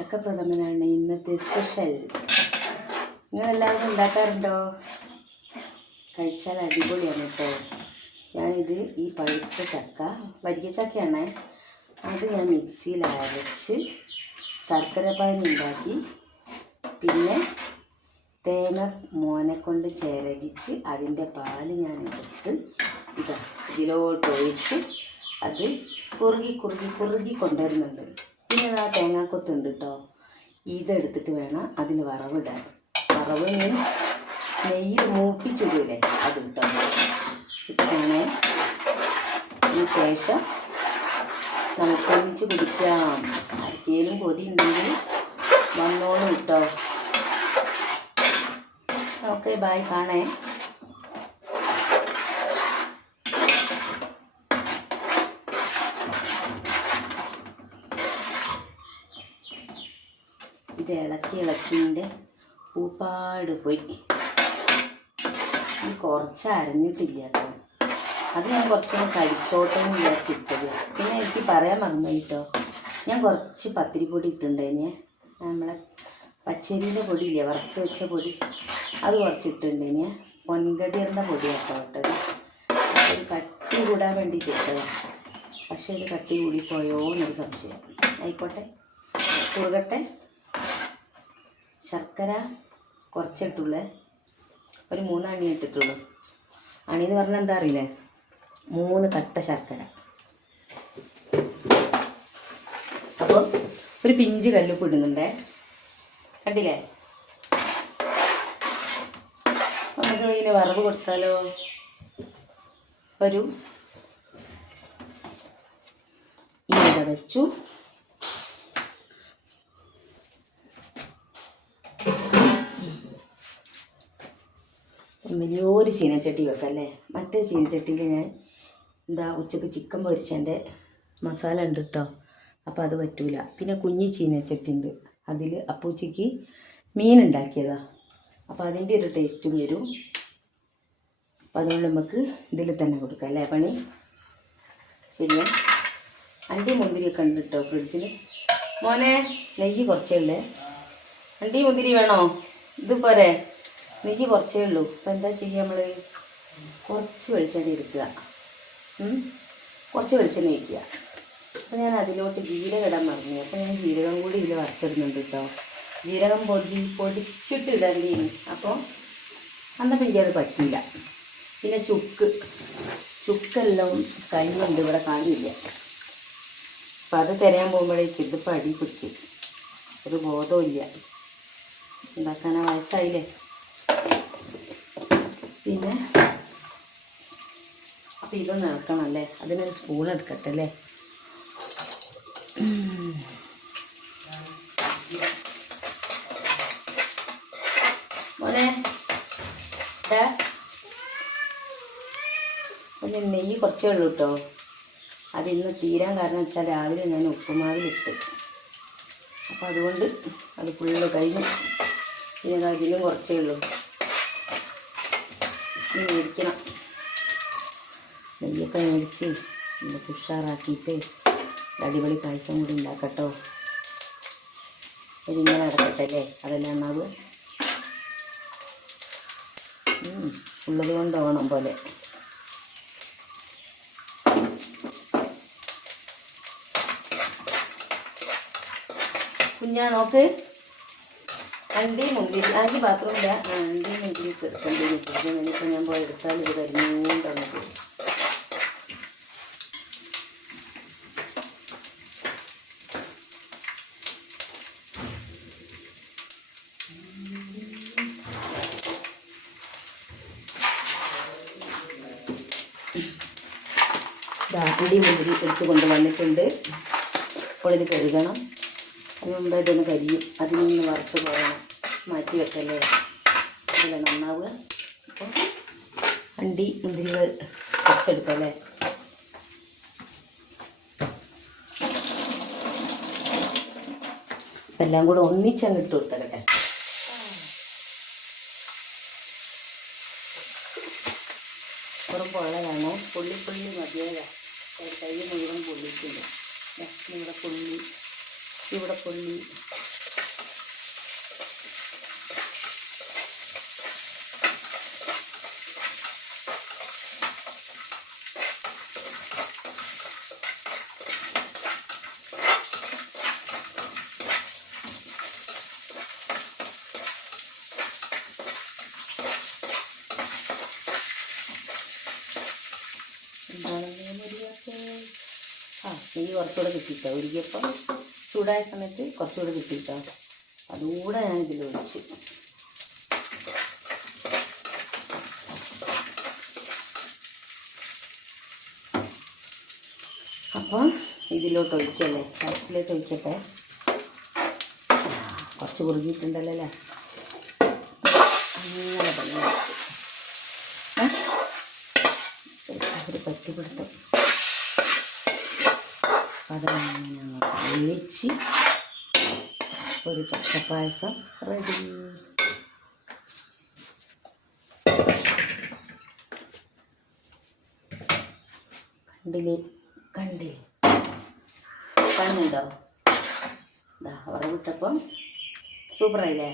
ചക്കപ്രഥമനാണ് ഇന്നത്തെ സ്പെഷ്യൽ. നിങ്ങളെല്ലാവരും ഉണ്ടാക്കാറുണ്ടോ? കഴിച്ചാൽ അടിപൊളിയാണ് കേട്ടോ. ഞാനിത് ഈ പഴുത്ത ചക്ക, വരിക്കച്ചക്കയാണ്, അത് ഞാൻ മിക്സിയിൽ അരച്ച് ശർക്കര പാനി ഉണ്ടാക്കി, പിന്നെ തേങ്ങ മോനെക്കൊണ്ട് ചിരകിച്ച് അതിൻ്റെ പാല് ഞാൻ എടുത്ത് ഇതിലോട്ടൊഴിച്ച് അത് കുറുകി കൊണ്ടുവരുന്നുണ്ട്. പിന്നെ ആ തേങ്ങാക്കൊത്തുണ്ട് കേട്ടോ, ഇതെടുത്തിട്ട് വേണം അതിൽ വറവിടാൻ. വറവ് മീൻസ് നെയ്യിൽ മൂപ്പിച്ചിടൂലേ, അത് കിട്ടോ. ഇട്ടാണ് അതിന് ശേഷം നമുക്ക് ഒന്നിച്ച് കുടിക്കാം. ആർക്കെങ്കിലും കൊതി ഉണ്ടെങ്കിൽ വന്നോളും കിട്ടോ. ഓക്കെ, ബായ്, കാണേ. ഇത് ഇളക്കിൻ്റെ പൂപ്പാട് പോയി. കുറച്ച് അരഞ്ഞിട്ടില്ല കേട്ടോ, അത് ഞാൻ കുറച്ചൊന്ന് കഴിച്ചോട്ടെ എന്ന് വിചാരിച്ചിട്ടത്. പിന്നെ എനിക്ക് പറയാൻ മറന്നു കേട്ടോ, ഞാൻ കുറച്ച് പത്തിരിപ്പൊടി ഇട്ടിട്ടുണ്ടേനെ, നമ്മളെ പച്ചരിയുടെ പൊടിയില്ലേ, വറുത്ത് വെച്ച പൊടി, അത് കുറച്ചിട്ടുണ്ടേനെ. പൊൻകതിറിൻ്റെ പൊടിയാട്ടോ ഇട്ടത്. ഒരു കട്ടി കൂടാൻ വേണ്ടിയിട്ട് ഇട്ടതാണ്. പക്ഷേ ഇത് കട്ടി കൂടിപ്പോയോ എന്നൊരു സംശയം. ആയിക്കോട്ടെ, കുറുകട്ടെ. ശർക്കര കുറച്ചിട്ടുള്ളേ, ഒരു 3 അണി ഇട്ടിട്ടുള്ളൂ. അണിയെന്ന് പറഞ്ഞാൽ എന്താ അറിയില്ലേ, 3 കട്ട ശർക്കര. അപ്പോൾ ഒരു പിഞ്ച് കല്ലുപ്പ് ഇടുന്നുണ്ടേ, കണ്ടില്ലേ. നമുക്ക് ഇതിന് വറവ് കൊടുത്താലോ. ഒരു ഇവിടെ വെച്ചു. വലിയൊരു ചീനച്ചട്ടി വെക്കല്ലേ. മറ്റേ ചീനച്ചട്ടിയിൽ ഞാൻ ഉച്ചക്ക് ചിക്കൻ പൊരിച്ചതിൻ്റെ മസാല ഉണ്ട് കേട്ടോ, അപ്പോൾ അത് പറ്റൂല. പിന്നെ കുഞ്ഞി ചീനച്ചട്ടി ഉണ്ട്, അതിൽ അപ്പൂച്ചിക്ക് മീൻ ഉണ്ടാക്കിയതാണ്, അപ്പോൾ അതിൻ്റെ ഒരു ടേസ്റ്റും വരും. അപ്പോൾ അതുകൊണ്ട് നമുക്ക് ഇതിൽ തന്നെ കൊടുക്കാം അല്ലേ പണി. ശരിയാ. അണ്ടി മുന്തിരിയൊക്കെ ഉണ്ട് കേട്ടോ ഫ്രിഡ്ജിൽ. മോനെ, നെയ്യ് കുറച്ചേ ഉള്ളേ. അണ്ടി മുന്തിരി വേണോ? ഇത് പോരെ, നെയ്യ് കുറച്ചേ ഉള്ളൂ. അപ്പോൾ എന്താ ചെയ്യുക, നമ്മൾ കുറച്ച് വെളിച്ചെണ്ണ എടുക്കുക, കുറച്ച് വെളിച്ചെണ്ണ ഒഴിക്കുക. അപ്പോൾ ഞാൻ അതിലോട്ട് ജീരകം ഇടാൻ മറന്നു. അപ്പോൾ ഞാൻ ജീരകം കൂടി ഇതിൽ വറുത്തിടുന്നുണ്ട് കേട്ടോ. ജീരകം പൊടിച്ചിട്ട് ഇടേണ്ടി. അപ്പോൾ അന്നപ്പോൾ എനിക്കത് പറ്റില്ല. പിന്നെ ചുക്കെല്ലാം കഴിഞ്ഞുണ്ട്, ഇവിടെ കാണില്ല. അപ്പം അത് തിരയാൻ പോകുമ്പോഴേക്ക് ഇതിപ്പോൾ അടി പിടിക്കും. ഒരു ബോധമില്ല, ഉണ്ടാക്കാനാ വയസ്സായില്ലേ. പിന്നെ അപ്പം ഇതൊന്ന് ഇളക്കണം അല്ലേ, അതിനൊരു സ്പൂൺ എടുക്കട്ടെ അല്ലേ. മോനെ, പിന്നെ നെയ്യ് കുറച്ചേ ഉള്ളൂ കേട്ടോ. അതിന്ന് തീരാൻ കാരണം വെച്ചാൽ രാവിലെ ഞാൻ ഉപ്പുമാവിലിട്ട്, അപ്പം അതുകൊണ്ട് അത് ഫുള്ള് കഴിഞ്ഞു. പിന്നെ അതിലും കുറച്ചേ ഉള്ളൂ. മേടിക്കണം, നെയ്യൊക്കെ മേടിച്ച് നമുക്ക് ഉഷാറാക്കിയിട്ട് അടിപൊളി പായസം കൂടി ഉണ്ടാക്കട്ടോ. ഇതിങ്ങനെ നടക്കട്ടെ അല്ലേ, അതെല്ലാം നന്നാവ് ഉള്ളത് കൊണ്ട് ഓണം പോലെ. കുഞ്ഞാ നോക്ക്, അണ്ടി മുന്തിരി, അഞ്ച് പാത്രമില്ല, അണ്ടി മുന്തിരി എടുക്കേണ്ടി. ഇനിയിപ്പോൾ ഞാൻ പോയി എടുത്താൽ ഇത് കരിഞ്ഞുകൊണ്ടാണ് പോകും. അണ്ടി മുന്തിരി എടുത്ത് കൊണ്ട് വന്നിട്ടുണ്ട്. അപ്പോൾ ഇത് കഴുകണം. അതിന് മുമ്പ് ഇതൊന്ന് കരിയും, അതിൽ നിന്ന് വറുത്ത് പോകണം. മാറ്റി വെക്കല്ലേ, ഇത് നന്നാവുക. അപ്പോൾ അണ്ടി മുന്തിരികൾ കുറച്ചെടുക്കാം അല്ലേ. എല്ലാം കൂടെ ഒന്നിച്ചങ്ങ് ഇട്ട് കൊടുത്തരട്ടെ. പുറം പൊള്ളലാണ്, പുള്ളി മതിയാകാം. കൈ മുഴുവൻ പൊള്ളിയിട്ടുണ്ട്. ഇവിടെ പൊള്ളി, ഇവിടെ പൊള്ളി. കുറച്ചുകൂടെ കിട്ടിയിട്ടോ. ഉരുകിയപ്പം ചൂടായ സമയത്ത് കുറച്ചുകൂടെ കിട്ടിയിട്ടോ. അതുകൂടെ ഞാൻ ഇതിൽ ഒഴിച്ച്. അപ്പോൾ ഇതിലോട്ട് ഒഴിക്കല്ലേ, ഗ്യാസിലേക്ക് ഒഴിക്കട്ടെ. കുറച്ച് കുറുകിയിട്ടുണ്ടല്ലോ അല്ലേ. അങ്ങനെ തന്നെ ഒരു പറ്റിപ്പിടുത്തം അതങ്ങനെ ഒഴിച്ച് ഒരു ചക്കപ്പായസം റെഡി. കാണുന്നുണ്ടോ? ഇതാ വറവിട്ടപ്പം സൂപ്പറായില്ലേ?